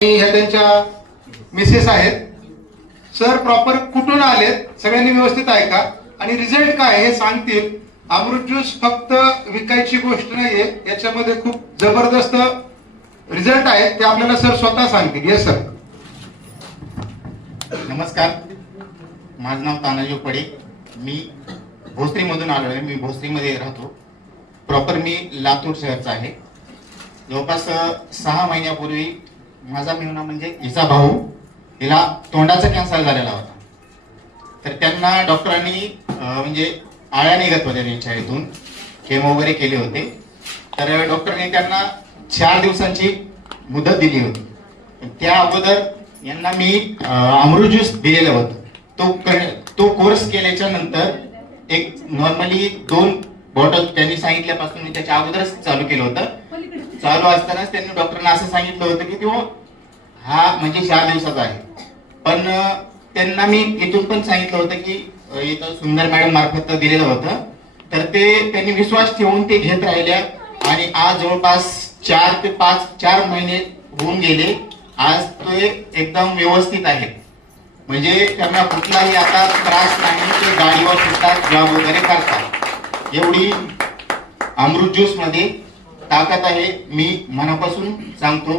ह्या त्यांच्या मिसेस आहेत. सर प्रॉपर कुठून आलेत सगळ्यांनी व्यवस्थित ऐका आणि रिझल्ट काय हे सांगतील. अमृत ज्यूस फक्त विकायची गोष्ट नाहीये, याच्यामध्ये खूप जबरदस्त रिझल्ट आहेत, ते आपल्याला सर स्वतः सांगतील. Yes sir. नमस्कार, माझं नाव तानाजी पडे. मी भोसरीमधून आलो आहे. मी भोसरीमध्ये राहतो. प्रॉपर मी लातूर शहरचा आहे. जवळपास 6 महिन्यापूर्वी माझा मेहुणा म्हणजे हिचा भाऊ, हिला तोंडाचा कॅन्सर झालेला होता. तर त्यांना डॉक्टरांनी म्हणजे आळ्या निघत होत्या त्यांच्या इथून, केमो वगैरे केले होते. तर डॉक्टरने त्यांना 4 दिवसांची मुदत दिली होती. त्या अगोदर यांना मी अमृत ज्यूस दिलेलं होतं. तो कोर्स केल्याच्या नंतर एक नॉर्मली 2 बॉटल त्यांनी सांगितल्यापासून मी त्याच्या अगोदरच चालू केलं होतं. चालू असतानाच त्यांनी डॉक्टरना असं सांगितलं होतं की तो हा म्हणजे 4 दिवसाचा आहे. पण त्यांना मी इथून पण सांगितलं होतं की इथं सुंदर मॅडम मार्फत दिलेलं होतं. तर ते त्यांनी विश्वास ठेवून ते घेत राहिल्या आणि आज जवळपास 4 ते 4 महिने होऊन गेले. आज ते एकदम व्यवस्थित आहे. म्हणजे त्यांना कुठलाही आता त्रास नाही. ते गाडीवर फिरतात, जॉब वगैरे करतात. एवढी अमृत ज्यूस मध्ये ताकद आहे. मी मनापासून सांगतो